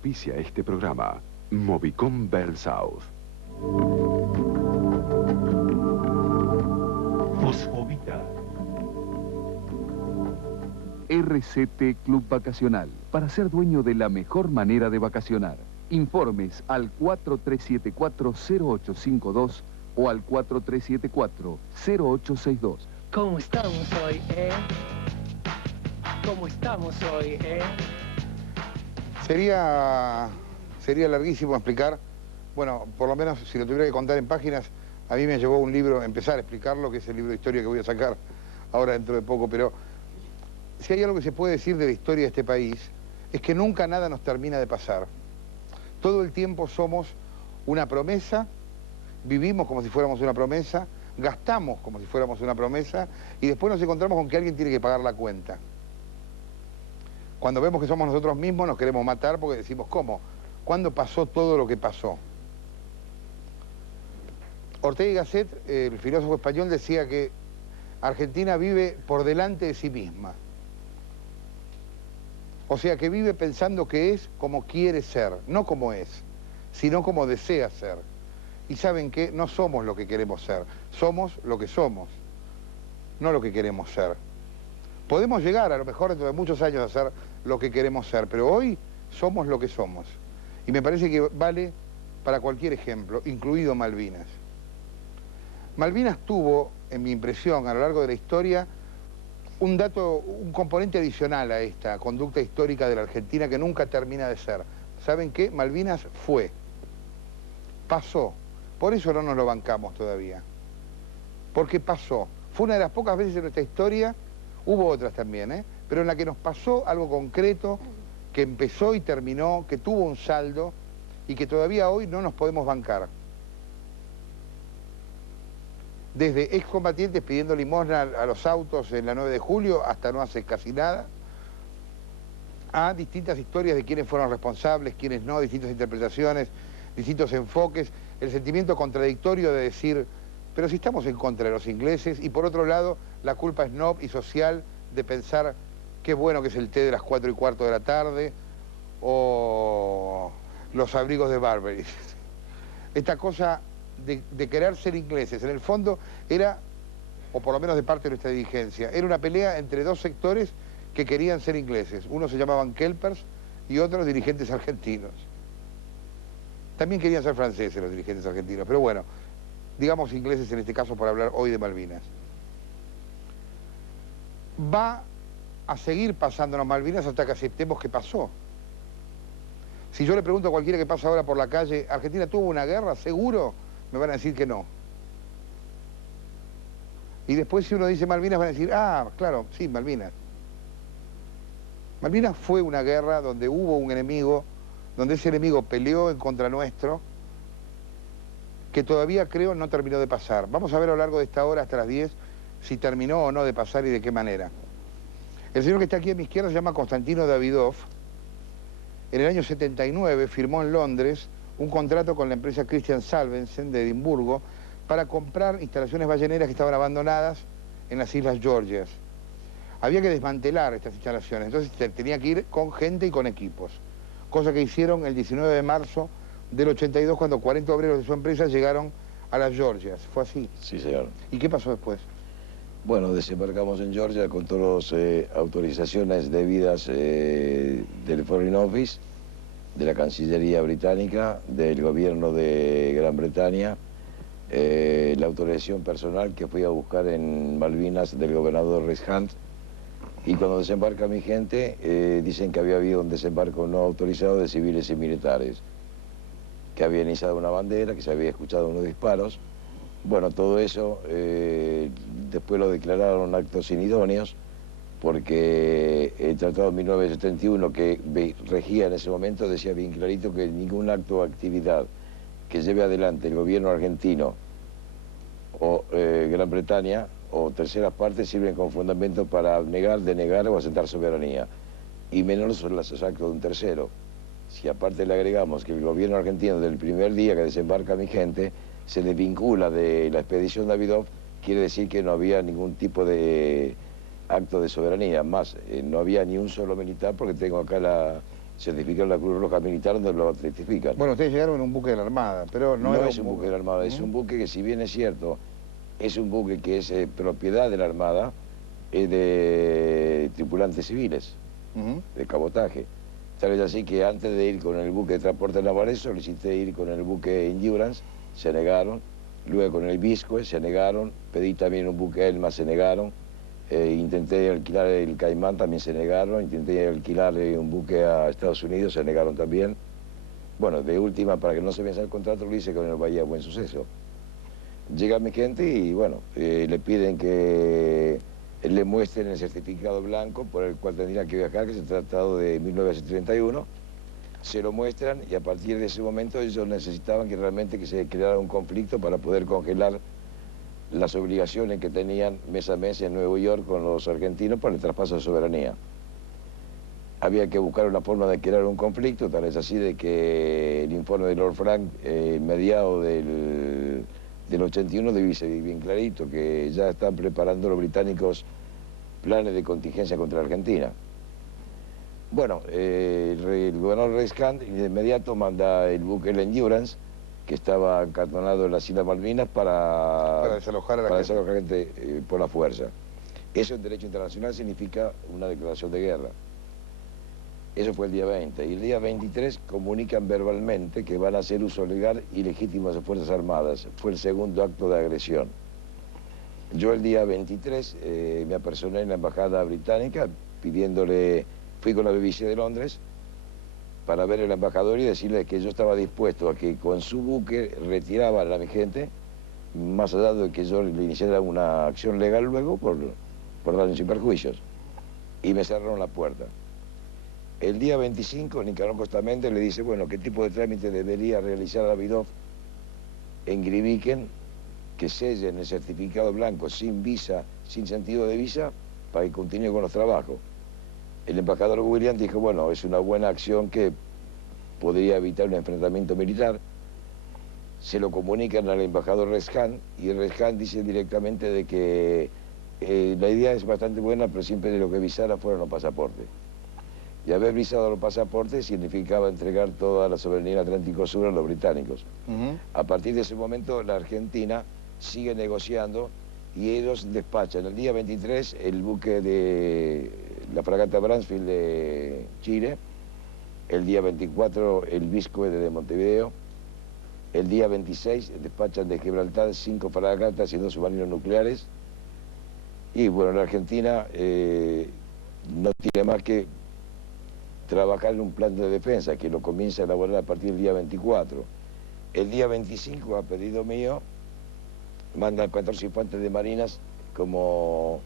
Auspicia este programa. Movicom Bell South. Fosfobita. RCT Club Vacacional, para ser dueño de la mejor manera de vacacionar. Informes al 4374-0852 o al 4374-0862. ¿Cómo estamos hoy, ¿Cómo estamos hoy, Sería larguísimo explicar, bueno, por lo menos si lo tuviera que contar en páginas, a mí me llevó un libro, empezar a explicarlo, que es el libro de historia que voy a sacar ahora dentro de poco, pero si hay algo que se puede decir de la historia de este país, es que nunca nada nos termina de pasar. Todo el tiempo somos una promesa, vivimos como si fuéramos una promesa, gastamos como si fuéramos una promesa y después nos encontramos con que alguien tiene que pagar la cuenta. Cuando vemos que somos nosotros mismos nos queremos matar porque decimos, ¿cómo? ¿Cuándo pasó todo lo que pasó? Ortega y Gasset, el filósofo español, decía que Argentina vive por delante de sí misma. O sea, que vive pensando que es como quiere ser, no como es, sino como desea ser. Y ¿saben qué? No somos lo que queremos ser, somos lo que somos, no lo que queremos ser. Podemos llegar, a lo mejor dentro de muchos años, a ser lo que queremos ser, pero hoy somos lo que somos. Y me parece que vale para cualquier ejemplo, incluido Malvinas. Malvinas tuvo, en mi impresión, a lo largo de la historia, un componente adicional a esta conducta histórica de la Argentina que nunca termina de ser. ¿Saben qué? Malvinas fue, pasó. Por eso no nos lo bancamos todavía. Porque pasó. Fue una de las pocas veces en nuestra historia, hubo otras también, pero en la que nos pasó algo concreto, que empezó y terminó, que tuvo un saldo y que todavía hoy no nos podemos bancar. Desde excombatientes pidiendo limosna a los autos en la 9 de julio hasta no hace casi nada, a distintas historias de quiénes fueron responsables, quiénes no, distintas interpretaciones, distintos enfoques, el sentimiento contradictorio de decir, pero si estamos en contra de los ingleses, y por otro lado, la culpa snob y social de pensar qué bueno que es el té de las 4:15 de la tarde, o los abrigos de Burberry. Esta cosa de querer ser ingleses, en el fondo era, o por lo menos de parte de nuestra dirigencia, era una pelea entre dos sectores que querían ser ingleses. Unos se llamaban Kelpers y otros dirigentes argentinos. También querían ser franceses los dirigentes argentinos, pero bueno, digamos ingleses en este caso por hablar hoy de Malvinas. Va a seguir pasándonos Malvinas hasta que aceptemos que pasó. Si yo le pregunto a cualquiera que pasa ahora por la calle, ¿Argentina tuvo una guerra? ¿Seguro? Me van a decir que no. Y después si uno dice Malvinas van a decir, ah, claro, sí, Malvinas. Malvinas fue una guerra donde hubo un enemigo, donde ese enemigo peleó en contra nuestro, que todavía creo no terminó de pasar. Vamos a ver a lo largo de esta hora hasta las 10 si terminó o no de pasar y de qué manera. El señor que está aquí a mi izquierda se llama Constantino Davidov. En el año 79 firmó en Londres un contrato con la empresa Christian Salvensen de Edimburgo para comprar instalaciones balleneras que estaban abandonadas en las Islas Georgias. Había que desmantelar estas instalaciones, entonces tenía que ir con gente y con equipos, cosa que hicieron el 19 de marzo del 82 cuando 40 obreros de su empresa llegaron a las Georgias. ¿Fue así? Sí, señor. ¿Y qué pasó después? Bueno, desembarcamos en Georgia con todas las autorizaciones debidas del Foreign Office, de la Cancillería Británica, del gobierno de Gran Bretaña, la autorización personal que fui a buscar en Malvinas del gobernador Rex Hunt, y cuando desembarca mi gente, dicen que había habido un desembarco no autorizado de civiles y militares, que habían izado una bandera, que se había escuchado unos disparos. Bueno, todo eso después lo declararon actos inidóneos, porque el Tratado de 1971 que regía en ese momento decía bien clarito que ningún acto o actividad que lleve adelante el gobierno argentino o Gran Bretaña o terceras partes sirven como fundamento para negar, denegar o asentar soberanía, y menos son los actos de un tercero. Si aparte le agregamos que el gobierno argentino del primer día que desembarca mi gente se desvincula de la expedición Davidov, quiere decir que no había ningún tipo de acto de soberanía, más no había ni un solo militar, porque tengo acá certificar la Cruz Roja Militar donde lo certifican. Bueno, ustedes llegaron en un buque de la Armada, pero no, No era es un buque de la Armada, es un buque que, si bien es cierto, es un buque que es propiedad de la Armada, es de tripulantes civiles, de cabotaje. Tal vez así que antes de ir con el buque de transporte navales solicité ir con el buque Endurance, se negaron. Luego con el Viscue se negaron, pedí también un buque Elma, se negaron. Intenté alquilar el Caimán, también se negaron. Intenté alquilar un buque a Estados Unidos, se negaron también. Bueno, de última, para que no se vence el contrato, lo hice con el Bahía Buen Suceso. Llega mi gente y bueno, le piden que le muestren el certificado blanco por el cual tendrían que viajar, que se tratado de 1931. Se lo muestran y a partir de ese momento ellos necesitaban que realmente que se creara un conflicto para poder congelar las obligaciones que tenían mes a mes en Nueva York con los argentinos para el traspaso de soberanía. Había que buscar una forma de crear un conflicto, tal es así de que el informe de Lord Frank, mediado del 81, dice bien clarito que ya están preparando los británicos planes de contingencia contra Argentina. Bueno, el gobernador Rescan de inmediato manda el buque el Endurance, que estaba acantonado en las Islas Malvinas, para desalojar a la gente por la fuerza. Eso en derecho internacional significa una declaración de guerra. Eso fue el día 20. Y el día 23 comunican verbalmente que van a hacer uso legal y legítimo de sus Fuerzas Armadas. Fue el segundo acto de agresión. Yo el día 23 me apersoné en la Embajada Británica pidiéndole, fui con la BBC de Londres para ver al embajador y decirle que yo estaba dispuesto a que con su buque retiraba a mi gente, más allá de que yo le iniciara una acción legal luego por daños y perjuicios. Y me cerraron la puerta. El día 25, Nicanor Costamente le dice, bueno, ¿qué tipo de trámite debería realizar Davidoff en Grytviken? Que sellen el certificado blanco sin visa, sin sentido de visa, para que continúe con los trabajos. El embajador William dijo, bueno, es una buena acción que podría evitar un enfrentamiento militar. Se lo comunican al embajador Rescan y Rescan dice directamente de que la idea es bastante buena, pero siempre lo que visara fueron los pasaportes. Y haber visado los pasaportes significaba entregar toda la soberanía Atlántico Sur a los británicos. A partir de ese momento la Argentina sigue negociando y ellos despachan el día 23 el buque de la fragata Bransfield de Chile, el día 24 el Viscue de Montevideo, el día 26 despachan de Gibraltar 5 fragatas y 2 submarinos nucleares. Y bueno, la Argentina no tiene más que trabajar en un plan de defensa que lo comienza a elaborar a partir del día 24. El día 25, a pedido mío, manda 14 infantes de marinas como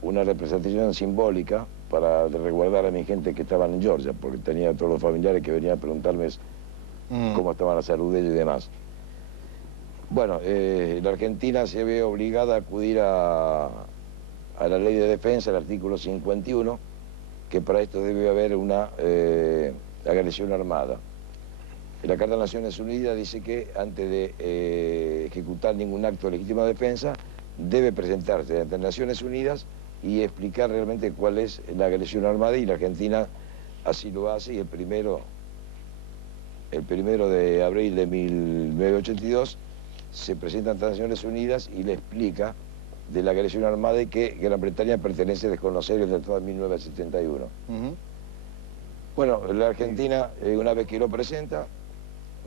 una representación simbólica para resguardar a mi gente que estaban en Georgia, porque tenía a todos los familiares que venían a preguntarme cómo estaba la salud de ellos y demás. Bueno, la Argentina se ve obligada a acudir a la ley de defensa, el artículo 51, que para esto debe haber una agresión armada. La Carta de Naciones Unidas dice que antes de ejecutar ningún acto de legítima defensa debe presentarse ante Naciones Unidas y explicar realmente cuál es la agresión armada, y la Argentina así lo hace, y el primero de abril de 1982 se presenta ante Naciones Unidas y le explica de la agresión armada y que Gran Bretaña pertenece a desconocer el Tratado de 1971. Bueno, la Argentina, una vez que lo presenta,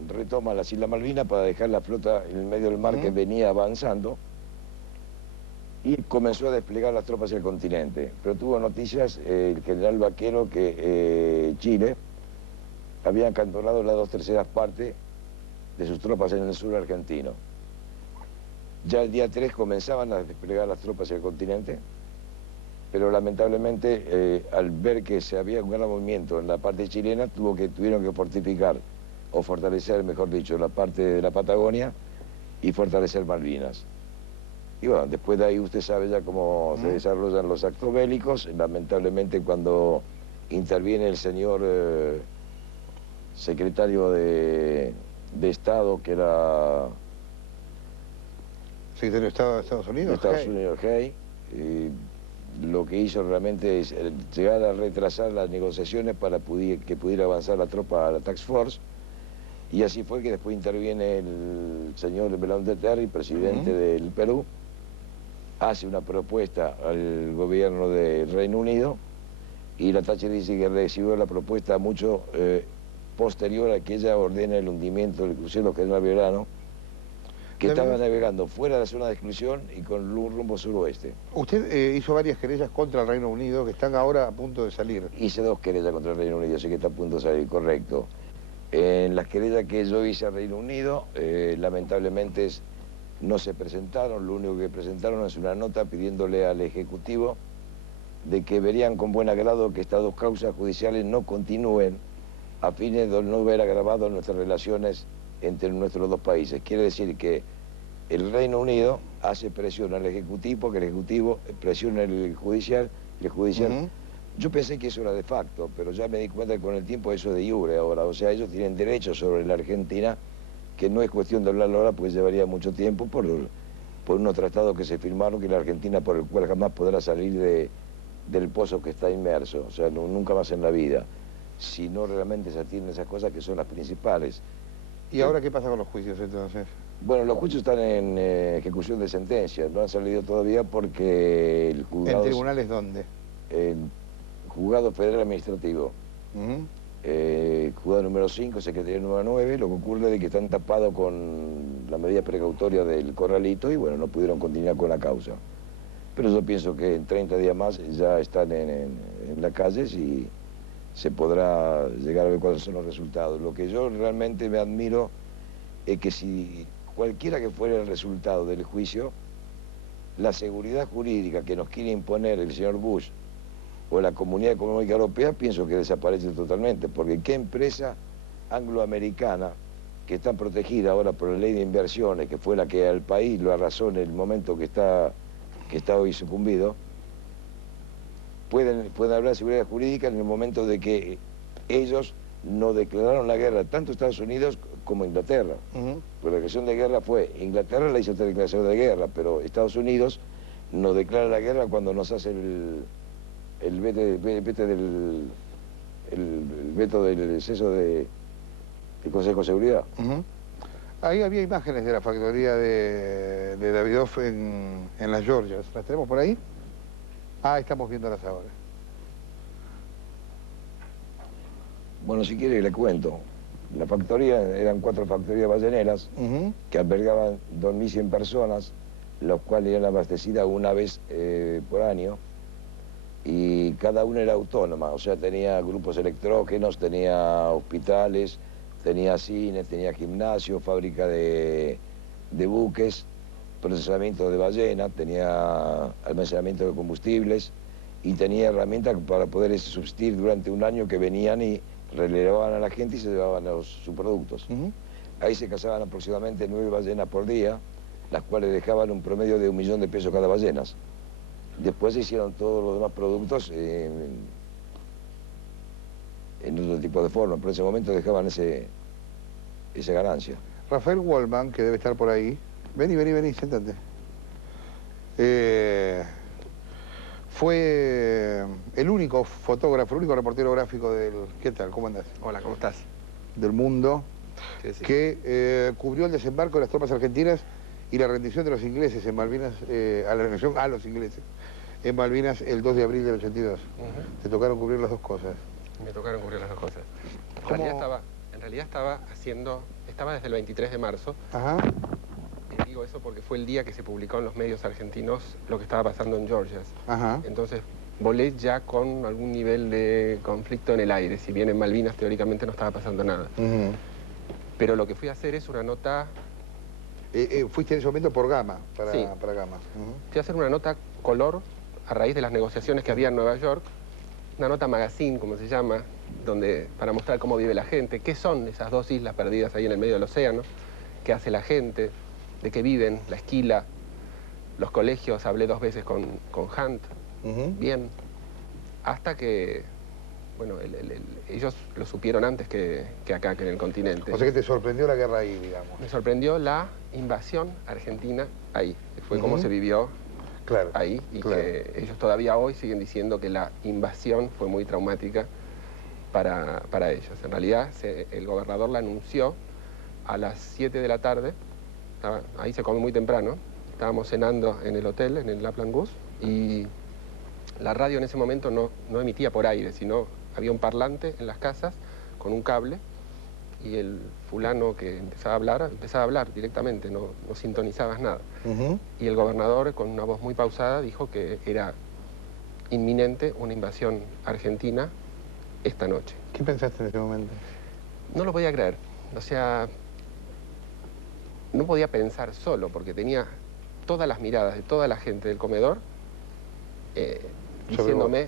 retoma las Islas Malvinas para dejar la flota en el medio del mar que venía avanzando y comenzó a desplegar las tropas en el continente. Pero tuvo noticias el general Vaquero que Chile había acantonado las 2/3 partes de sus tropas en el sur argentino. Ya el día 3 comenzaban a desplegar las tropas en el continente, pero lamentablemente al ver que se había un gran movimiento en la parte chilena, tuvieron que fortificar, o fortalecer, mejor dicho, la parte de la Patagonia y fortalecer Malvinas. Y bueno, después de ahí usted sabe ya cómo se desarrollan los actos bélicos. Lamentablemente cuando interviene el señor secretario de Estado, que era... ¿Secretario de Estado de Estados Unidos? De Estados Unidos, Hay. lo que hizo realmente es llegar a retrasar las negociaciones para que pudiera avanzar la tropa a la Task Force, y así fue que después interviene el señor Belaúnde de Terry, presidente del Perú, hace una propuesta al gobierno del Reino Unido, y la Thatcher dice que recibió la propuesta mucho posterior a que ella ordena el hundimiento del crucero General Belgrano, que estaba navegando fuera de la zona de exclusión y con rumbo suroeste. Usted hizo varias querellas contra el Reino Unido que están ahora a punto de salir. Hice 2 querellas contra el Reino Unido, así que está a punto de salir, correcto. En las querellas que yo hice al Reino Unido, lamentablemente no se presentaron. Lo único que presentaron es una nota pidiéndole al Ejecutivo de que verían con buen agrado que estas 2 causas judiciales no continúen a fines de no haber agravado nuestras relaciones entre nuestros 2 países. Quiere decir que el Reino Unido hace presión al Ejecutivo, que el Ejecutivo presiona al Judicial, y el Judicial... Yo pensé que eso era de facto, pero ya me di cuenta que con el tiempo eso es de iure ahora. O sea, ellos tienen derechos sobre la Argentina, que no es cuestión de hablarlo ahora porque llevaría mucho tiempo por unos tratados que se firmaron, que la Argentina por el cual jamás podrá salir del pozo que está inmerso. O sea, nunca más en la vida. Si no realmente se atienden esas cosas que son las principales. ¿Y ahora qué pasa con los juicios entonces? Bueno, los juicios están en ejecución de sentencia, no han salido todavía porque el juzgado... ¿En tribunales dónde? En Juzgado Federal Administrativo. Juzgado número 5, Secretaría número 9, lo que ocurre es que están tapados con la medida precautoria del corralito y bueno, no pudieron continuar con la causa. Pero yo pienso que en 30 días más ya están en las calles y se podrá llegar a ver cuáles son los resultados. Lo que yo realmente me admiro es que si cualquiera que fuera el resultado del juicio, la seguridad jurídica que nos quiere imponer el señor Bush o la Comunidad Económica Europea, pienso que desaparece totalmente, porque ¿qué empresa angloamericana que está protegida ahora por la ley de inversiones, que fue la que al país lo arrasó en el momento que está hoy sucumbido, pueden hablar de seguridad jurídica en el momento de que ellos no declararon la guerra, tanto Estados Unidos como Inglaterra? Pues la declaración de guerra fue, Inglaterra la hizo esta declaración de guerra, pero Estados Unidos nos declara la guerra cuando nos hace el veto del exceso del Consejo de Seguridad. Ahí había imágenes de la factoría de Davidoff en las Georgias. ¿Las tenemos por ahí? Ah, estamos viéndolas ahora. Bueno, si quiere le cuento. La factoría, eran 4 factorías balleneras que albergaban 2.100 personas, las cuales eran abastecidas una vez por año, y cada una era autónoma, o sea, tenía grupos electrógenos, tenía hospitales, tenía cines, tenía gimnasio, fábrica de buques, procesamiento de ballena, tenía almacenamiento de combustibles y tenía herramientas para poder subsistir durante un año, que venían y relevaban a la gente y se llevaban los subproductos. Ahí se cazaban aproximadamente 9 ballenas por día, las cuales dejaban un promedio de 1 millón de pesos cada ballena. Después se hicieron todos los demás productos en otro tipo de forma, pero en ese momento dejaban esa ganancia. Rafael Wallman, que debe estar por ahí. Vení, siéntate. Fue el único fotógrafo, el único reportero gráfico del... ¿Qué tal? ¿Cómo andás? Hola, ¿cómo estás? Del mundo, Sí. que cubrió el desembarco de las tropas argentinas y la rendición de los ingleses en Malvinas, a la rendición a los ingleses en Malvinas el 2 de abril del 82. Te tocaron cubrir las 2 cosas. Me tocaron cubrir las 2 cosas. En realidad estaba desde el 23 de marzo. Digo eso porque fue el día que se publicó en los medios argentinos lo que estaba pasando en Georgia. Entonces volé ya con algún nivel de conflicto en el aire, si bien en Malvinas teóricamente no estaba pasando nada. Pero lo que fui a hacer es una nota... fuiste en ese momento por Gama, para Gama. Fui a hacer una nota color a raíz de las negociaciones que había en Nueva York, una nota magazine, como se llama, para mostrar cómo vive la gente, qué son esas 2 islas perdidas ahí en el medio del océano, qué hace la gente, de qué viven, la esquila, los colegios. Hablé 2 veces con Hunt, bien, hasta que, bueno, ellos lo supieron antes que acá, que en el continente. O sea que te sorprendió la guerra ahí, digamos. Me sorprendió la invasión argentina ahí, fue como se vivió. Claro, ahí y claro. que ellos todavía hoy siguen diciendo que la invasión fue muy traumática para ellos. En realidad, el gobernador la anunció a las 7 de la tarde, ahí se come muy temprano, estábamos cenando en el hotel, en el Lapland Goose, y la radio en ese momento no emitía por aire, sino había un parlante en las casas con un cable, y el fulano que empezaba a hablar directamente, no sintonizabas nada. Y el gobernador, con una voz muy pausada, dijo que era inminente una invasión argentina esta noche. ¿Qué pensaste en ese momento? No lo podía creer. O sea, no podía pensar solo, porque tenía todas las miradas de toda la gente del comedor diciéndome,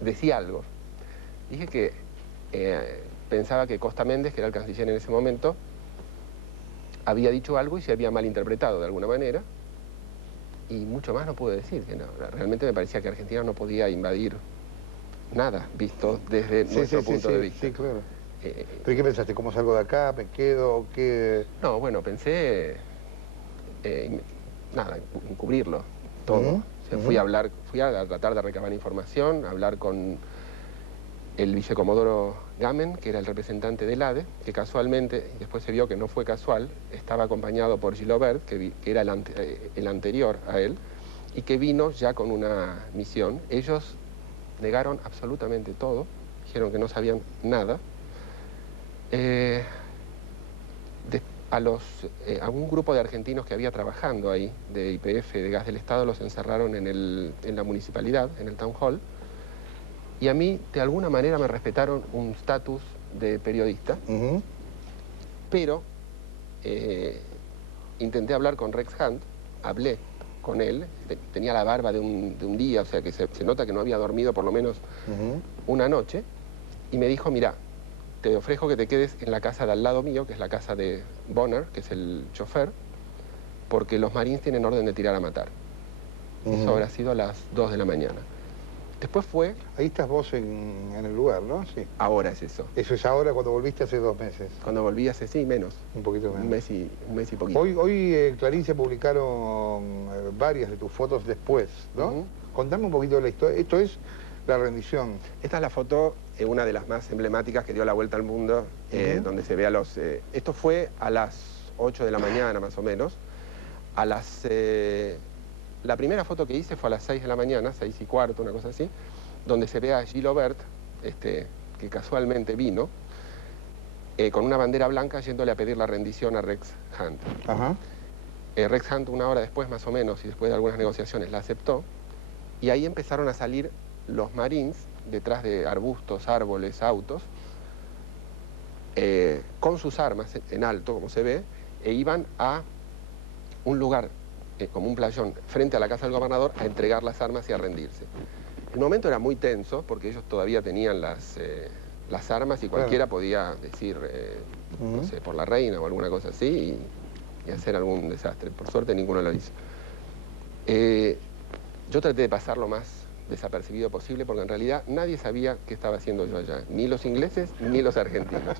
decía algo. Dije que pensaba que Costa Méndez, que era el canciller en ese momento, había dicho algo y se había malinterpretado de alguna manera, y mucho más no pude decir. Que no, realmente me parecía que Argentina no podía invadir nada, visto desde nuestro punto de vista. Sí, claro. ¿Pero qué pensaste? ¿Cómo salgo de acá? ¿Me quedo? ¿Qué? No, bueno, pensé, nada, encubrirlo todo. O sea, fui a tratar de recabar información, a hablar con el vicecomodoro Gamen, que era el representante del ADE, que casualmente, y después se vio que no fue casual, estaba acompañado por Gilobert, que era el anterior a él, y que vino ya con una misión. Ellos negaron absolutamente todo, dijeron que no sabían nada. A un grupo de argentinos que había trabajando ahí, de YPF, de Gas del Estado, los encerraron en la municipalidad, en el Town Hall, y a mí, de alguna manera, me respetaron un estatus de periodista, pero intenté hablar con Rex Hunt, hablé con él, tenía la barba de un día, o sea que se nota que no había dormido por lo menos una noche, y me dijo, mira, te ofrezco que te quedes en la casa de al lado mío, que es la casa de Bonner, que es el chofer, porque los Marines tienen orden de tirar a matar. Eso habrá sido a las 2 de la mañana. Después fue... Ahí estás vos en el lugar, ¿no? Sí. Ahora es eso. Eso es ahora, cuando volviste hace 2 meses. Cuando volví hace, sí, menos. Un poquito menos. Un mes y poquito. Hoy Clarín se publicaron varias de tus fotos después, ¿no? Contame un poquito de la historia. Esto es la rendición. Esta es la foto, una de las más emblemáticas que dio la vuelta al mundo, donde se ve a los... esto fue a las 8 de la mañana, más o menos. A las... la primera foto que hice fue a las 6 de la mañana, 6:15, una cosa así, donde se ve a Gilobert, que casualmente vino, con una bandera blanca yéndole a pedir la rendición a Rex Hunt. Rex Hunt, una hora después más o menos, y después de algunas negociaciones, la aceptó, y ahí empezaron a salir los Marines, detrás de arbustos, árboles, autos, con sus armas en alto, como se ve, e iban a un lugar como un playón, frente a la casa del gobernador, a entregar las armas y a rendirse. El momento era muy tenso, porque ellos todavía tenían las armas y cualquiera podía decir, no sé, por la reina o alguna cosa así, y hacer algún desastre. Por suerte ninguno lo hizo. Yo traté de pasar lo más desapercibido posible, porque en realidad nadie sabía qué estaba haciendo yo allá, ni los ingleses ni los argentinos.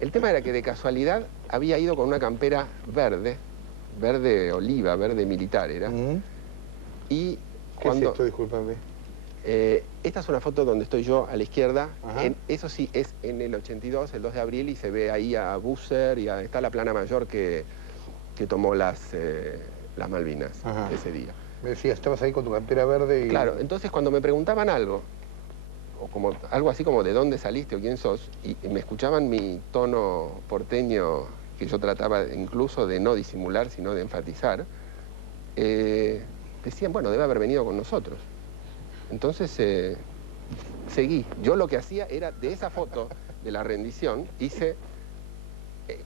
El tema era que de casualidad había ido con una campera verde oliva, verde militar era. Y ¿Qué es esto? Discúlpame. Esta es una foto donde estoy yo a la izquierda. Eso sí, es en el 82, el 2 de abril, y se ve ahí a Busser y está la plana mayor que tomó las Malvinas ese día. Me decías, estabas ahí con tu campera verde y... Claro, entonces cuando me preguntaban algo, o como algo así como de dónde saliste o quién sos, y me escuchaban mi tono porteño, que yo trataba incluso de no disimular, sino de enfatizar, decían, bueno, debe haber venido con nosotros. Entonces seguí. Yo lo que hacía era, de esa foto de la rendición, hice,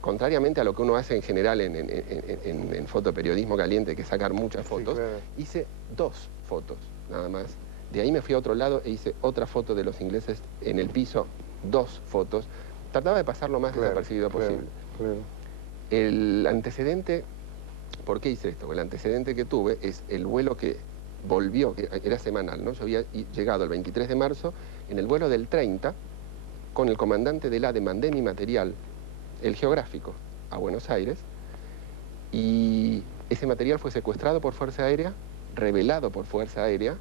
contrariamente a lo que uno hace en general en fotoperiodismo caliente, que es sacar muchas fotos, Sí, claro. hice 2 fotos, nada más. De ahí me fui a otro lado e hice otra foto de los ingleses en el piso, 2 fotos. Trataba de pasar lo más desapercibido posible. El antecedente, ¿por qué hice esto? El antecedente que tuve es el vuelo que volvió, que era semanal, ¿no? Yo había llegado el 23 de marzo en el vuelo del 30 con el comandante del ADE, mandé mi material, el geográfico, a Buenos Aires, y ese material fue secuestrado por Fuerza Aérea revelado por Fuerza Aérea,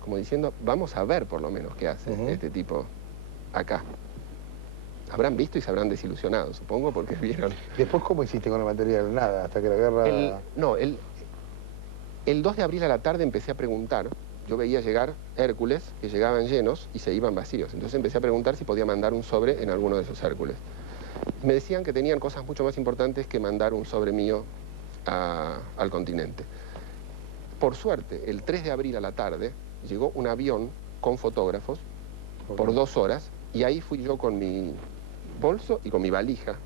como diciendo, vamos a ver por lo menos qué hace este tipo acá. Habrán visto y se habrán desilusionado, supongo, porque vieron... Después, ¿cómo hiciste con el material? Nada, hasta que la guerra... El 2 de abril a la tarde empecé a preguntar. Yo veía llegar Hércules, que llegaban llenos y se iban vacíos. Entonces empecé a preguntar si podía mandar un sobre en alguno de esos Hércules. Me decían que tenían cosas mucho más importantes que mandar un sobre mío al continente. Por suerte, el 3 de abril a la tarde llegó un avión con fotógrafos por 2 horas y ahí fui yo con mi bolso y con mi valija,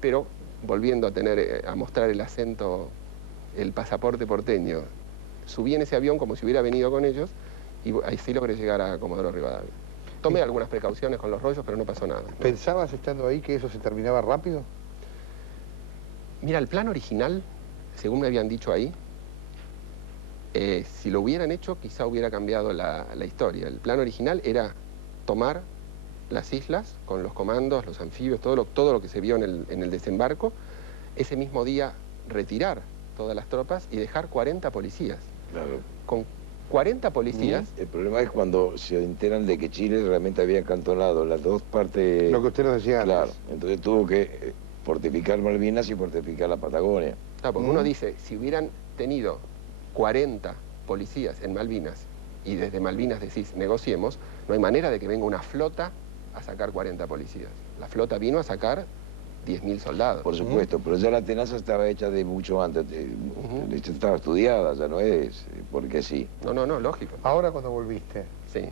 pero volviendo a mostrar el acento, el pasaporte porteño. Subí en ese avión como si hubiera venido con ellos y ahí sí logré llegar a Comodoro Rivadavia. Tomé algunas precauciones con los rollos, pero no pasó nada. ¿Pensabas estando ahí que eso se terminaba rápido? Mira, el plan original, según me habían dicho ahí, si lo hubieran hecho quizá hubiera cambiado la historia. El plan original era tomar las islas con los comandos, los anfibios, todo lo que se vio en el desembarco, ese mismo día retirar todas las tropas y dejar 40 policías. Claro. Con 40 policías... El problema es cuando se enteran de que Chile realmente había acantonado las dos partes... Lo que usted nos decía antes. Claro, entonces tuvo que fortificar Malvinas y fortificar la Patagonia. Claro, porque uno dice, si hubieran tenido 40 policías en Malvinas y desde Malvinas decís, negociemos, no hay manera de que venga una flota a sacar 40 policías. La flota vino a sacar 10.000 soldados. Por supuesto, pero ya la tenaza estaba hecha de mucho antes, estaba estudiada, ya no es porque sí. No, lógico. Ahora cuando volviste, Sí.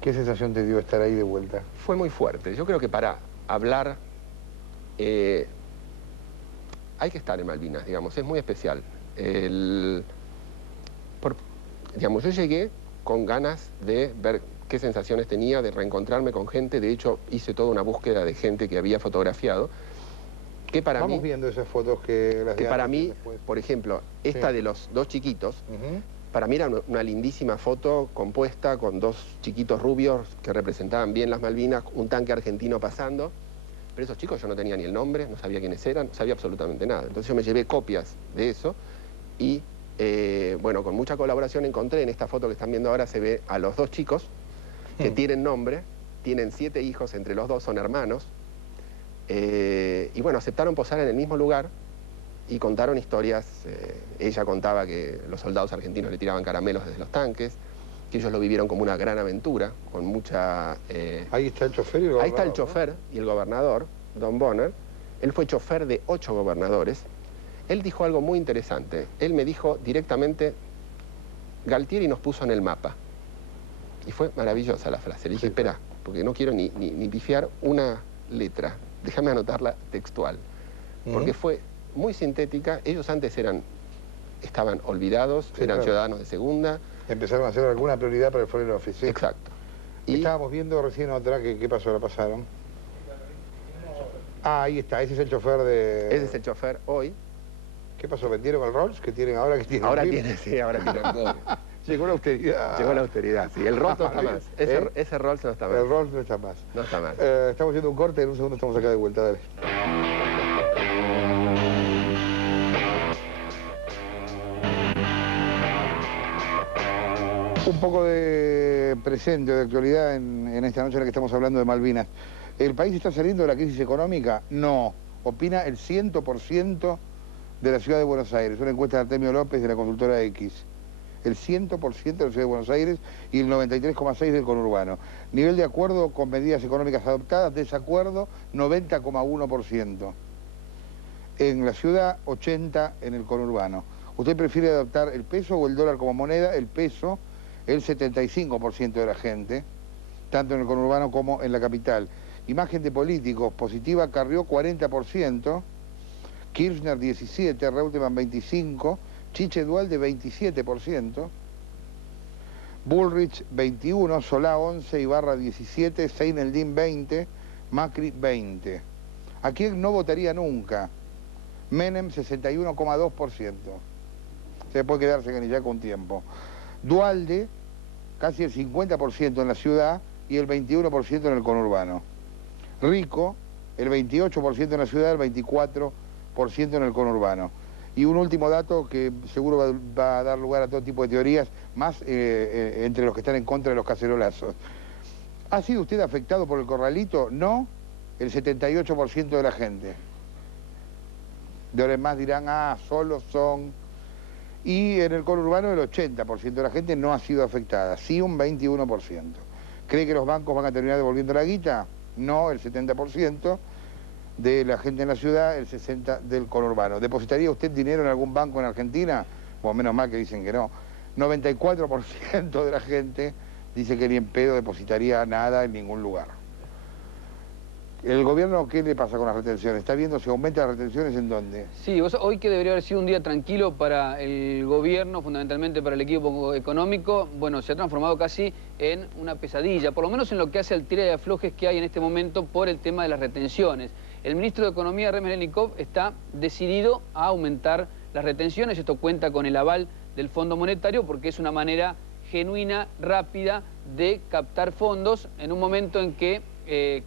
¿qué sensación te dio estar ahí de vuelta? Fue muy fuerte. Yo creo que para hablar hay que estar en Malvinas, digamos, es muy especial. Digamos, yo llegué con ganas de ver qué sensaciones tenía, de reencontrarme con gente. De hecho, hice toda una búsqueda de gente que había fotografiado. Que para Vamos mí, viendo esas fotos que las que de para antes y mí, después. por ejemplo, esta Sí. de los 2 chiquitos, Ujú. para mí era una lindísima foto compuesta con 2 chiquitos rubios que representaban bien las Malvinas, un tanque argentino pasando. Pero esos chicos yo no tenía ni el nombre, no sabía quiénes eran, no sabía absolutamente nada. Entonces yo me llevé copias de eso y, bueno, con mucha colaboración encontré en esta foto que están viendo ahora, se ve a los 2 chicos que tienen nombre, tienen 7 hijos, entre los 2 son hermanos. Y bueno, aceptaron posar en el mismo lugar y contaron historias. Ella contaba que los soldados argentinos le tiraban caramelos desde los tanques, que ellos lo vivieron como una gran aventura, con mucha... Ahí está el chofer y el gobernador. Ahí está el ¿no? chofer y el gobernador, Don Bonner. Él fue chofer de 8 gobernadores. Él dijo algo muy interesante. Él me dijo directamente, Galtieri nos puso en el mapa. Y fue maravillosa la frase. Le dije, espera, porque no quiero ni pifiar una letra. Déjame anotarla textual. Porque fue muy sintética. Ellos antes estaban olvidados, Sí, eran claro. ciudadanos de segunda. Empezaron a hacer alguna prioridad para el Foreign Office. ¿Sí? Exacto. Y Estábamos viendo recién otra, ¿qué pasó? ¿La pasaron? Ah, ahí está, ese es el chofer de... ese es el chofer hoy. ¿Qué pasó? ¿Vendieron el Rolls que tienen ahora? Que tienen Ahora un tiene, sí, ahora tiene. Llegó la austeridad. Llegó la austeridad, sí. El Rolls no está más. Ese Rolls no está más. El Rolls no está más. No está más. Estamos haciendo un corte, en un segundo estamos acá de vuelta, dale. Un poco de presente, de actualidad en esta noche en la que estamos hablando de Malvinas. ¿El país está saliendo de la crisis económica? No. Opina el 100% de la ciudad de Buenos Aires. Una encuesta de Artemio López de la consultora X. El 100% de la ciudad de Buenos Aires y el 93,6% del conurbano. Nivel de acuerdo con medidas económicas adoptadas, desacuerdo 90,1%. En la ciudad, 80% en el conurbano. ¿Usted prefiere adoptar el peso o el dólar como moneda? El peso, el 75% de la gente, tanto en el conurbano como en la capital. Imagen de políticos, positiva, Carrió 40%, Kirchner 17%, Reutemann 25%, Chiche Duhalde 27%, Bullrich 21%, Solá 11%, Ibarra 17%, Seineldin 20%, Macri 20%. ¿A quién no votaría nunca? Menem 61,2%. Se puede quedarse ya con tiempo. Duhalde, casi el 50% en la ciudad y el 21% en el conurbano. Rico, el 28% en la ciudad, el 24% en el conurbano. Y un último dato que seguro va a dar lugar a todo tipo de teorías, más entre los que están en contra de los cacerolazos. ¿Ha sido usted afectado por el corralito? No, el 78% de la gente. De ahora en más dirán, solo son... Y en el conurbano el 80% de la gente no ha sido afectada, sí un 21%. ¿Cree que los bancos van a terminar devolviendo la guita? No, el 70% de la gente en la ciudad, el 60% del conurbano. ¿Depositaría usted dinero en algún banco en Argentina? Bueno, menos mal que dicen que no. 94% de la gente dice que ni en pedo depositaría nada en ningún lugar. ¿El gobierno qué le pasa con las retenciones? ¿Está viendo si aumenta las retenciones en dónde? Sí, hoy que debería haber sido un día tranquilo para el gobierno, fundamentalmente para el equipo económico, bueno, se ha transformado casi en una pesadilla, por lo menos en lo que hace al tira y aflojes que hay en este momento por el tema de las retenciones. El ministro de Economía, Rem Lenikov, está decidido a aumentar las retenciones. Esto cuenta con el aval del Fondo Monetario porque es una manera genuina, rápida, de captar fondos en un momento en que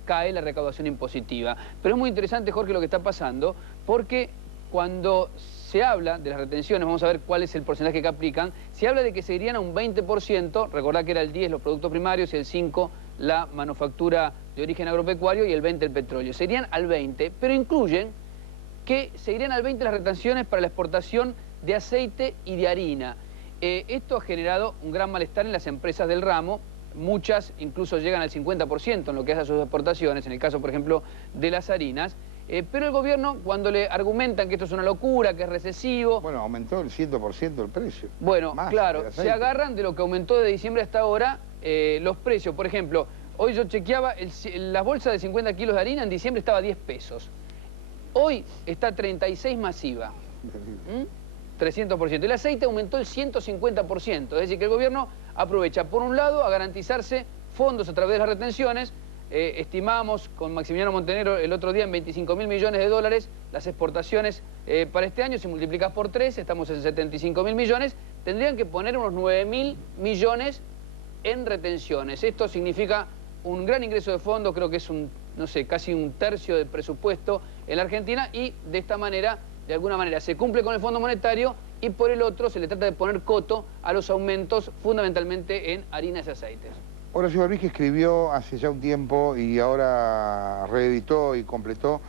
cae la recaudación impositiva. Pero es muy interesante, Jorge, lo que está pasando, porque cuando se habla de las retenciones, vamos a ver cuál es el porcentaje que aplican, se habla de que se irían a un 20%, recordad que era el 10 los productos primarios y el 5 la manufactura de origen agropecuario y el 20 el petróleo. Se irían al 20, pero incluyen que se irían al 20 las retenciones para la exportación de aceite y de harina. Esto ha generado un gran malestar en las empresas del ramo. Muchas incluso llegan al 50% en lo que hace a sus exportaciones, en el caso, por ejemplo, de las harinas. Pero el gobierno, cuando le argumentan que esto es una locura, que es recesivo... Bueno, aumentó el 100% el precio. Bueno, más, claro, se agarran de lo que aumentó de diciembre hasta ahora los precios. Por ejemplo, hoy yo chequeaba, la bolsa de 50 kilos de harina en diciembre estaba a 10 pesos. Hoy está 36 masiva. 300%. El aceite aumentó el 150%. Es decir, que el gobierno aprovecha, por un lado, a garantizarse fondos a través de las retenciones. Estimamos con Maximiliano Montenegro el otro día en 25.000 millones de dólares las exportaciones para este año. Si multiplicas por 3, estamos en 75.000 millones. Tendrían que poner unos 9.000 millones en retenciones. Esto significa un gran ingreso de fondos, creo que es no sé, casi un tercio del presupuesto en la Argentina, y de esta manera, de alguna manera, se cumple con el Fondo Monetario y por el otro se le trata de poner coto a los aumentos fundamentalmente en harinas y aceites. Horacio Barbige escribió hace ya un tiempo y ahora reeditó y completó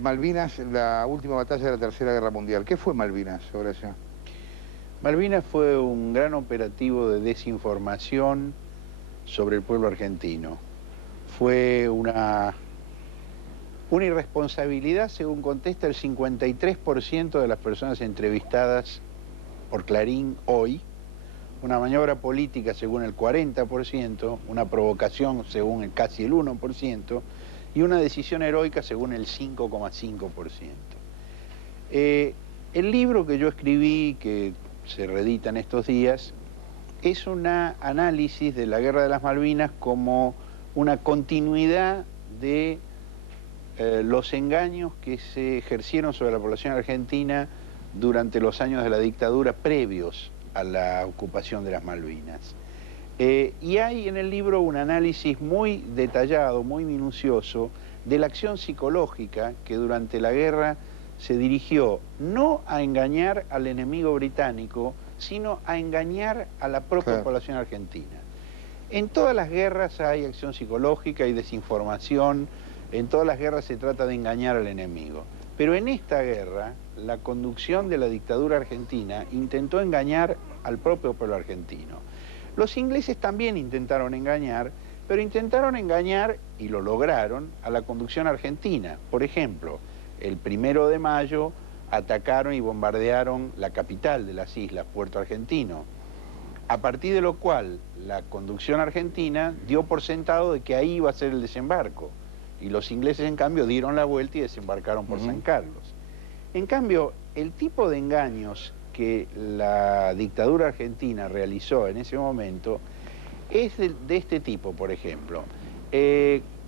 Malvinas, la última batalla de la Tercera Guerra Mundial. ¿Qué fue Malvinas, Horacio? Malvinas fue un gran operativo de desinformación sobre el pueblo argentino. Fue una irresponsabilidad, según contesta el 53% de las personas entrevistadas por Clarín hoy, una maniobra política según el 40%, una provocación según casi el 1% y una decisión heroica según el 5,5%. El libro que yo escribí, que se reedita en estos días, es un análisis de la Guerra de las Malvinas como una continuidad de los engaños que se ejercieron sobre la población argentina durante los años de la dictadura previos a la ocupación de las Malvinas. Y hay en el libro un análisis muy detallado, muy minucioso, de la acción psicológica que durante la guerra se dirigió no a engañar al enemigo británico, sino a engañar a la propia población argentina. En todas las guerras hay acción psicológica y desinformación, en todas las guerras se trata de engañar al enemigo. Pero en esta guerra, la conducción de la dictadura argentina intentó engañar al propio pueblo argentino. Los ingleses también intentaron engañar, pero intentaron engañar, y lo lograron, a la conducción argentina. Por ejemplo, el 1 de mayo atacaron y bombardearon la capital de las islas, Puerto Argentino, a partir de lo cual la conducción argentina dio por sentado de que ahí iba a ser el desembarco. Y los ingleses, en cambio, dieron la vuelta y desembarcaron por San Carlos. En cambio, el tipo de engaños que la dictadura argentina realizó en ese momento es de este tipo, por ejemplo.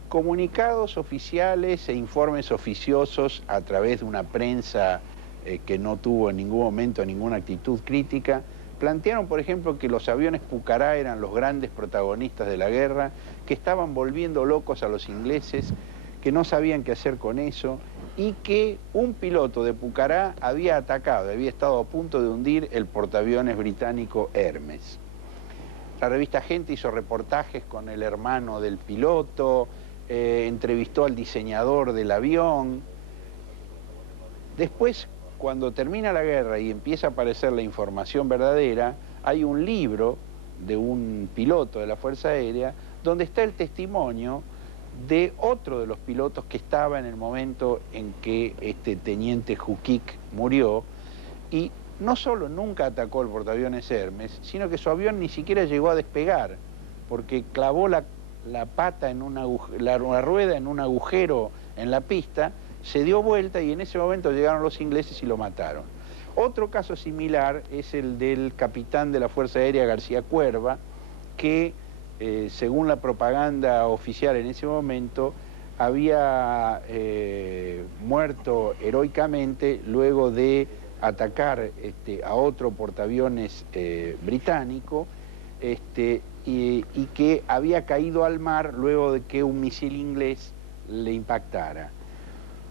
Comunicados oficiales e informes oficiosos a través de una prensa que no tuvo en ningún momento ninguna actitud crítica, plantearon, por ejemplo, que los aviones Pucará eran los grandes protagonistas de la guerra, que estaban volviendo locos a los ingleses, que no sabían qué hacer con eso y que un piloto de Pucará había atacado, había estado a punto de hundir el portaaviones británico Hermes. La revista Gente hizo reportajes con el hermano del piloto, entrevistó al diseñador del avión. Después, cuando termina la guerra y empieza a aparecer la información verdadera, hay un libro de un piloto de la Fuerza Aérea donde está el testimonio de otro de los pilotos que estaba en el momento en que este teniente Jukik murió, y no solo nunca atacó el portaaviones Hermes, sino que su avión ni siquiera llegó a despegar, porque clavó la pata en la rueda en un agujero en la pista, se dio vuelta y en ese momento llegaron los ingleses y lo mataron. Otro caso similar es el del capitán de la Fuerza Aérea García Cuerva, que según la propaganda oficial en ese momento había muerto heroicamente luego de atacar a otro portaaviones británico, y que había caído al mar luego de que un misil inglés le impactara.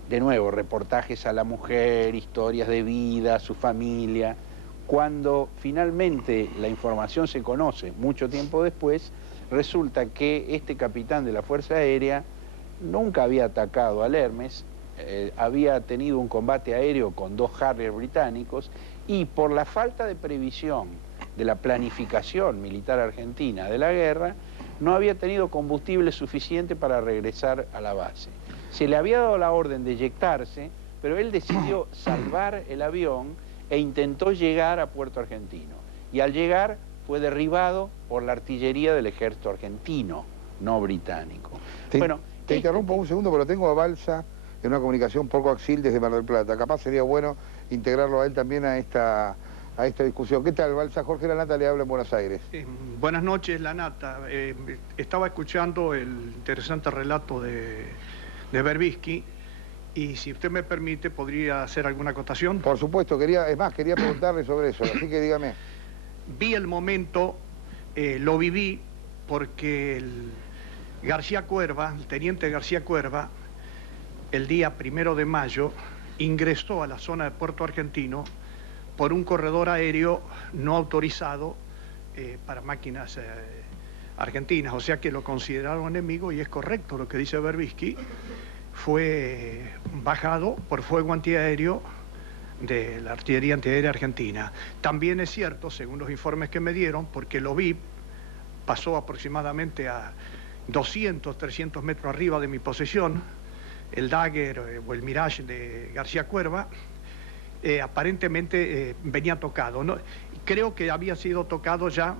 De nuevo, reportajes a la mujer, historias de vida, su familia. Cuando finalmente la información se conoce, mucho tiempo después, resulta que este capitán de la Fuerza Aérea nunca había atacado al Hermes, había tenido un combate aéreo con 2 Harrier británicos y por la falta de previsión de la planificación militar argentina de la guerra, no había tenido combustible suficiente para regresar a la base. Se le había dado la orden de eyectarse, pero él decidió salvar el avión e intentó llegar a Puerto Argentino. Y al llegar fue derribado por la artillería del ejército argentino, no británico. Te interrumpo un segundo, pero tengo a Balsa en una comunicación por coaxil desde Mar del Plata. Capaz sería bueno integrarlo a él también a esta discusión. ¿Qué tal, Balsa? Jorge Lanata le habla en Buenos Aires. Buenas noches, Lanata. Estaba escuchando el interesante relato de Berbisky y si usted me permite, ¿podría hacer alguna acotación? Por supuesto, quería preguntarle sobre eso, así que dígame. Vi el momento, lo viví porque el García Cuerva, el teniente García Cuerva, el día 1 de mayo, ingresó a la zona de Puerto Argentino por un corredor aéreo no autorizado para máquinas argentinas, o sea que lo consideraron enemigo y es correcto lo que dice Berbisky, fue bajado por fuego antiaéreo de la artillería antiaérea argentina. También es cierto, según los informes que me dieron, porque lo vi, pasó aproximadamente a 200, 300 metros arriba de mi posesión, el Dagger o el Mirage de García Cuerva, aparentemente venía tocado, ¿no? Creo que había sido tocado ya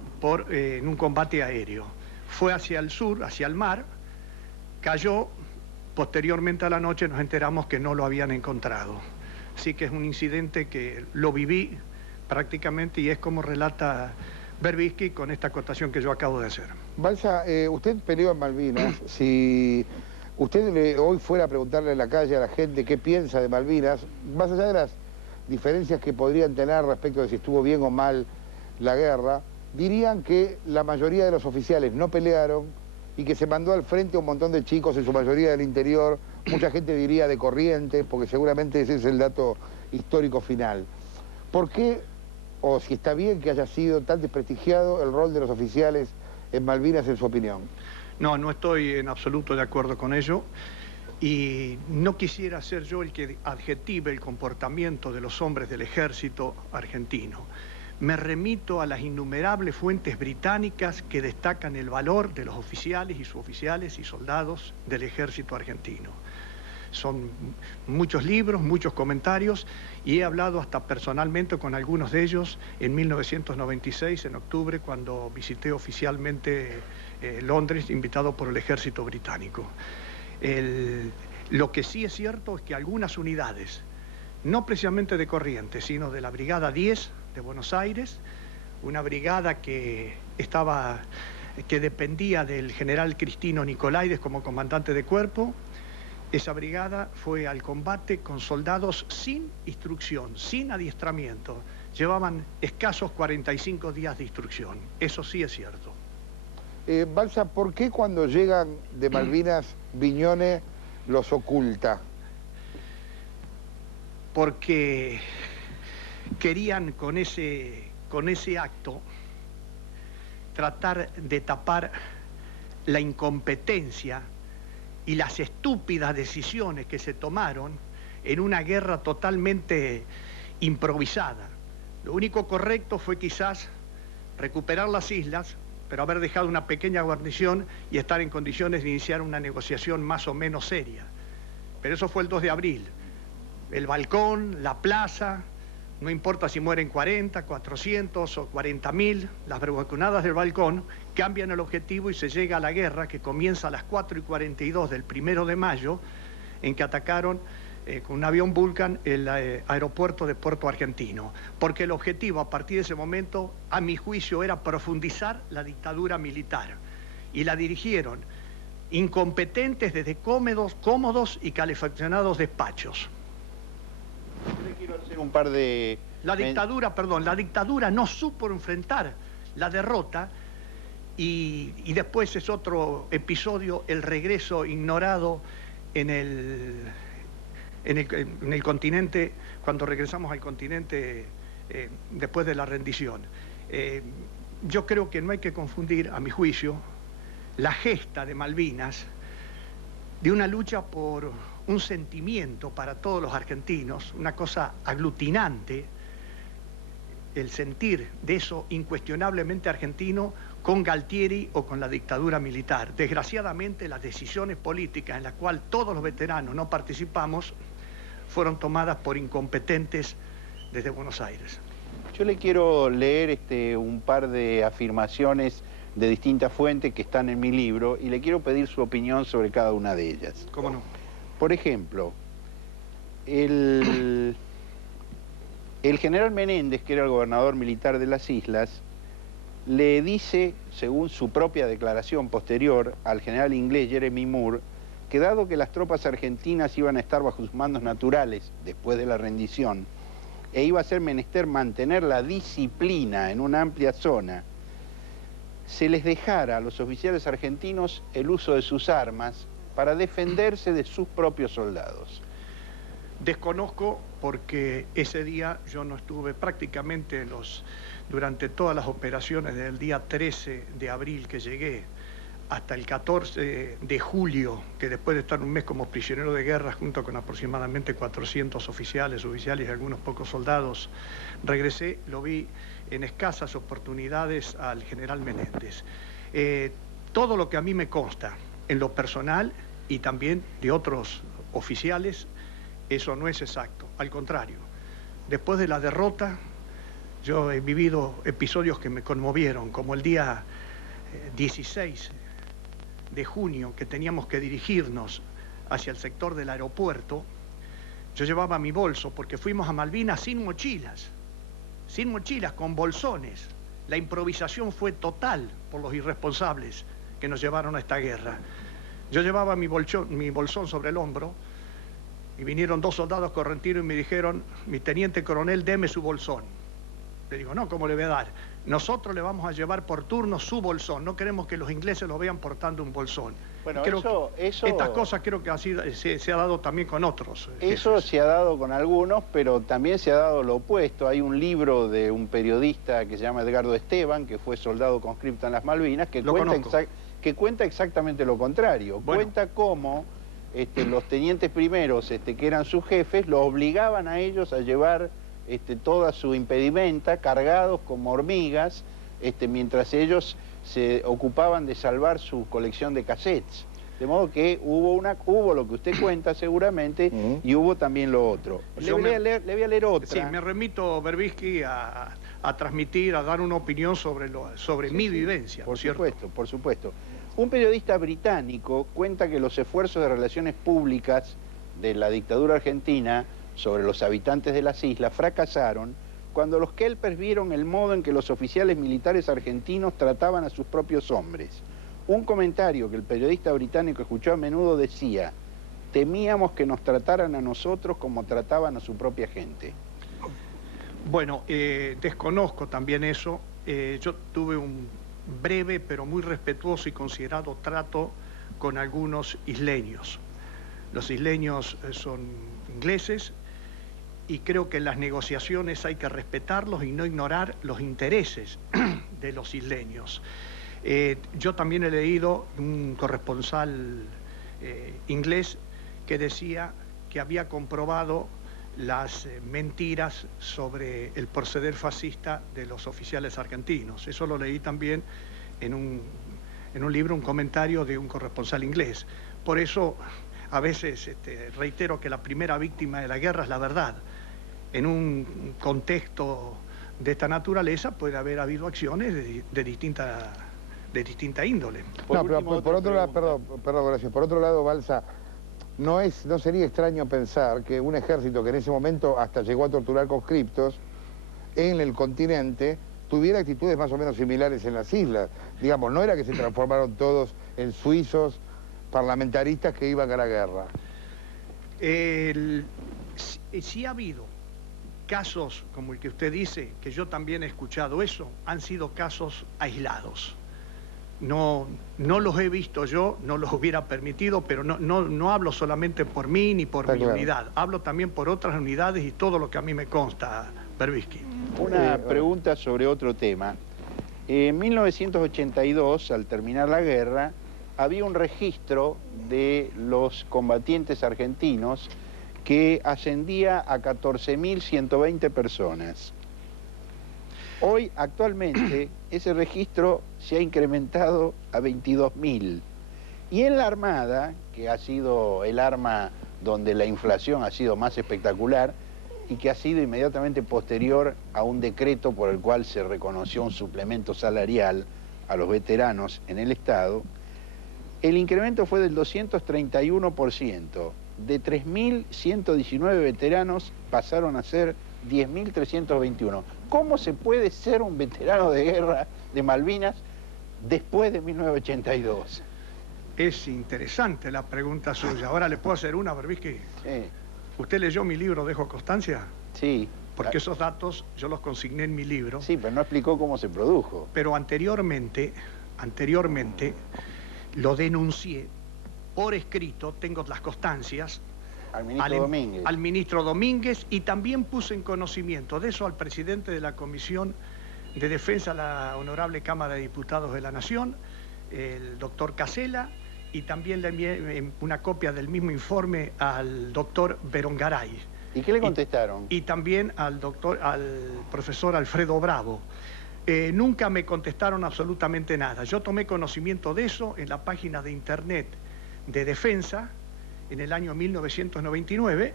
en un combate aéreo. Fue hacia el sur, hacia el mar, cayó, posteriormente a la noche nos enteramos que no lo habían encontrado. Así que es un incidente que lo viví prácticamente y es como relata Berbisky con esta acotación que yo acabo de hacer. Balsa, usted peleó en Malvinas. Si usted hoy fuera a preguntarle en la calle a la gente qué piensa de Malvinas, más allá de las diferencias que podrían tener respecto de si estuvo bien o mal la guerra, dirían que la mayoría de los oficiales no pelearon y que se mandó al frente a un montón de chicos, en su mayoría del interior, mucha gente diría de Corrientes, porque seguramente ese es el dato histórico final. ¿Por qué, o si está bien que haya sido tan desprestigiado el rol de los oficiales en Malvinas, en su opinión? No, no estoy en absoluto de acuerdo con ello. Y no quisiera ser yo el que adjetive el comportamiento de los hombres del ejército argentino. Me remito a las innumerables fuentes británicas que destacan el valor de los oficiales y suboficiales y soldados del ejército argentino. Son muchos libros, muchos comentarios, y he hablado hasta personalmente con algunos de ellos en 1996, en octubre, cuando visité oficialmente Londres, invitado por el ejército británico. Lo que sí es cierto es que algunas unidades, no precisamente de Corrientes, sino de la Brigada 10 de Buenos Aires, una brigada que dependía del general Cristino Nicolaides como comandante de cuerpo, esa brigada fue al combate con soldados sin instrucción, sin adiestramiento. Llevaban escasos 45 días de instrucción. Eso sí es cierto. Balsa, ¿por qué cuando llegan de Malvinas Viñone los oculta? Porque querían con ese acto tratar de tapar la incompetencia y las estúpidas decisiones que se tomaron en una guerra totalmente improvisada. Lo único correcto fue quizás recuperar las islas, pero haber dejado una pequeña guarnición y estar en condiciones de iniciar una negociación más o menos seria. Pero eso fue el 2 de abril. El balcón, la plaza, no importa si mueren 40, 400 o 40.000, las vacunadas del balcón cambian el objetivo y se llega a la guerra que comienza a las 4:42 del 1 de mayo, en que atacaron con un avión Vulcan el aeropuerto de Puerto Argentino. Porque el objetivo a partir de ese momento, a mi juicio, era profundizar la dictadura militar. Y la dirigieron incompetentes desde cómodos y calefaccionados despachos. Yo le quiero hacer un par de... La dictadura no supo enfrentar la derrota y después es otro episodio, el regreso ignorado en el continente, cuando regresamos al continente después de la rendición. Yo creo que no hay que confundir, a mi juicio, la gesta de Malvinas de una lucha por un sentimiento para todos los argentinos, una cosa aglutinante, el sentir de eso incuestionablemente argentino con Galtieri o con la dictadura militar. Desgraciadamente, las decisiones políticas en las cuales todos los veteranos no participamos fueron tomadas por incompetentes desde Buenos Aires. Yo le quiero leer un par de afirmaciones de distintas fuentes que están en mi libro y le quiero pedir su opinión sobre cada una de ellas. ¿Cómo no? Por ejemplo, el general Menéndez, que era el gobernador militar de las islas, le dice, según su propia declaración posterior al general inglés Jeremy Moore, que dado que las tropas argentinas iban a estar bajo sus mandos naturales después de la rendición, e iba a ser menester mantener la disciplina en una amplia zona, se les dejara a los oficiales argentinos el uso de sus armas para defenderse de sus propios soldados. Desconozco porque ese día yo no estuve prácticamente durante todas las operaciones desde el día 13 de abril que llegué hasta el 14 de julio, que después de estar un mes como prisionero de guerra junto con aproximadamente 400 oficiales y algunos pocos soldados, regresé, lo vi en escasas oportunidades al general Menéndez. Todo lo que a mí me consta, en lo personal y también de otros oficiales, eso no es exacto. Al contrario, después de la derrota, yo he vivido episodios que me conmovieron, como el día 16 de junio, que teníamos que dirigirnos hacia el sector del aeropuerto. Yo llevaba mi bolso porque fuimos a Malvinas sin mochilas, con bolsones. La improvisación fue total por los irresponsables que nos llevaron a esta guerra. Yo llevaba mi bolsón sobre el hombro y vinieron 2 soldados correntinos y me dijeron: mi teniente coronel, deme su bolsón. Le digo: no, ¿cómo le voy a dar? Nosotros le vamos a llevar por turno su bolsón, no queremos que los ingleses lo vean portando un bolsón. Bueno, eso... Estas cosas creo que así se ha dado también con otros Eso jefes. se ha dado con algunos, pero también se ha dado lo opuesto. Hay un libro de un periodista que se llama Edgardo Esteban, que fue soldado conscripto en las Malvinas, que cuenta exactamente lo contrario. Bueno. Cuenta cómo los tenientes primeros, que eran sus jefes, los obligaban a ellos a llevar toda su impedimenta cargados como hormigas, mientras ellos se ocupaban de salvar su colección de cassettes. De modo que hubo lo que usted cuenta seguramente y hubo también lo otro. Le voy a leer otra. Sí, me remito, Berbisky, a transmitir, a dar una opinión sobre mi vivencia. Por supuesto. Un periodista británico cuenta que los esfuerzos de relaciones públicas de la dictadura argentina sobre los habitantes de las islas fracasaron cuando los kelpers vieron el modo en que los oficiales militares argentinos trataban a sus propios hombres. Un comentario que el periodista británico escuchó a menudo decía: temíamos que nos trataran a nosotros como trataban a su propia gente. Bueno, desconozco también eso. Yo tuve un breve pero muy respetuoso y considerado trato con algunos isleños. Los isleños son ingleses y creo que en las negociaciones hay que respetarlos y no ignorar los intereses de los isleños. Yo también he leído un corresponsal inglés que decía que había comprobado las mentiras sobre el proceder fascista de los oficiales argentinos. Eso lo leí también en un libro, un comentario de un corresponsal inglés. Por eso, a veces reitero que la primera víctima de la guerra es la verdad. En un contexto de esta naturaleza puede haber habido acciones de distinta índole. No, pero por otro lado, perdón, gracias. Por otro lado, Balsa, no sería extraño pensar que un ejército que en ese momento hasta llegó a torturar conscriptos en el continente tuviera actitudes más o menos similares en las islas. Digamos, no era que se transformaron todos en suizos parlamentaristas que iban a la guerra. Sí ha habido casos como el que usted dice, que yo también he escuchado eso, han sido casos aislados. No los he visto yo, no los hubiera permitido, pero no hablo solamente por mí ni por mi unidad. Hablo también por otras unidades y todo lo que a mí me consta, Berbisky. Una pregunta sobre otro tema. En 1982, al terminar la guerra, había un registro de los combatientes argentinos que ascendía a 14.120 personas. Hoy, actualmente, ese registro se ha incrementado a 22.000. Y en la Armada, que ha sido el arma donde la inflación ha sido más espectacular y que ha sido inmediatamente posterior a un decreto por el cual se reconoció un suplemento salarial a los veteranos en el Estado, el incremento fue del 231%. De 3.119 veteranos pasaron a ser 10.321. ¿Cómo se puede ser un veterano de guerra de Malvinas después de 1982? Es interesante la pregunta suya. Ahora le puedo hacer una, Berbisky. Sí. ¿Usted leyó mi libro, Dejo Constancia? Sí. Porque esos datos yo los consigné en mi libro. Sí, pero no explicó cómo se produjo. Pero anteriormente lo denuncié por escrito, tengo las constancias, al ministro Domínguez. Al ministro Domínguez, y también puse en conocimiento de eso al presidente de la Comisión de Defensa, la Honorable Cámara de Diputados de la Nación, el doctor Casella, y también le envié una copia del mismo informe al doctor Berongaray. ¿Y qué le contestaron? Y también al profesor Alfredo Bravo. Nunca me contestaron absolutamente nada. Yo tomé conocimiento de eso en la página de internet de Defensa en el año 1999,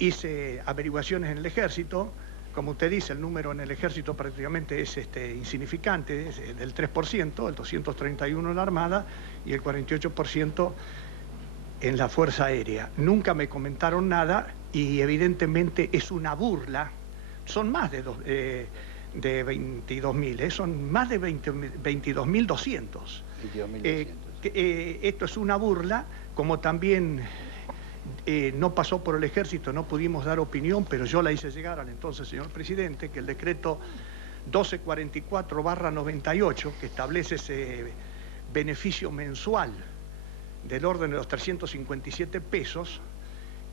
hice averiguaciones en el Ejército. Como usted dice, el número en el Ejército prácticamente es insignificante, es del 3%, el 231 en la Armada y el 48% en la Fuerza Aérea. Nunca me comentaron nada y evidentemente es una burla. Son más de 22.000, son más de 22.200. 22.200. Esto es una burla, como también no pasó por el Ejército, no pudimos dar opinión, pero yo la hice llegar al entonces señor presidente, que el decreto 1244/98, que establece ese beneficio mensual del orden de los 357 pesos,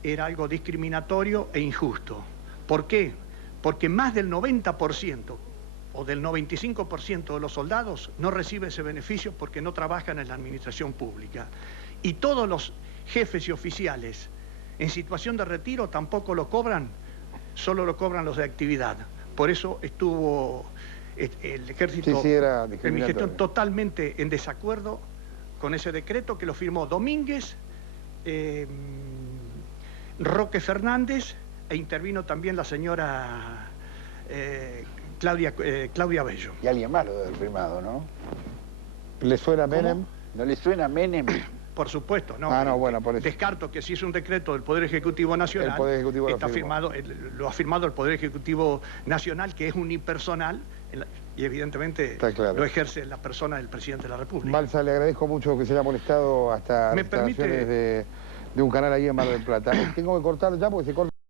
era algo discriminatorio e injusto. ¿Por qué? Porque más del 90% o del 95% de los soldados no recibe ese beneficio porque no trabajan en la administración pública. Y todos los jefes y oficiales en situación de retiro tampoco lo cobran, solo lo cobran los de actividad. Por eso estuvo el Ejército en mi gestión totalmente en desacuerdo con ese decreto que lo firmó Domínguez, Roque Fernández, e intervino también la señora Claudia Bello. Y alguien más lo debe haber firmado, ¿no? ¿Le suena Menem? ¿No le suena Menem? Por supuesto, no. No, bueno, por eso. Descarto que si es un decreto del Poder Ejecutivo Nacional, el Poder Ejecutivo está firmado, lo ha firmado el Poder Ejecutivo Nacional, que es unipersonal, y evidentemente lo ejerce la persona del Presidente de la República. Balsa, le agradezco mucho que se haya molestado hasta ¿Me las instalaciones de un canal ahí en Mar del Plata. Tengo que cortar ya porque se corta.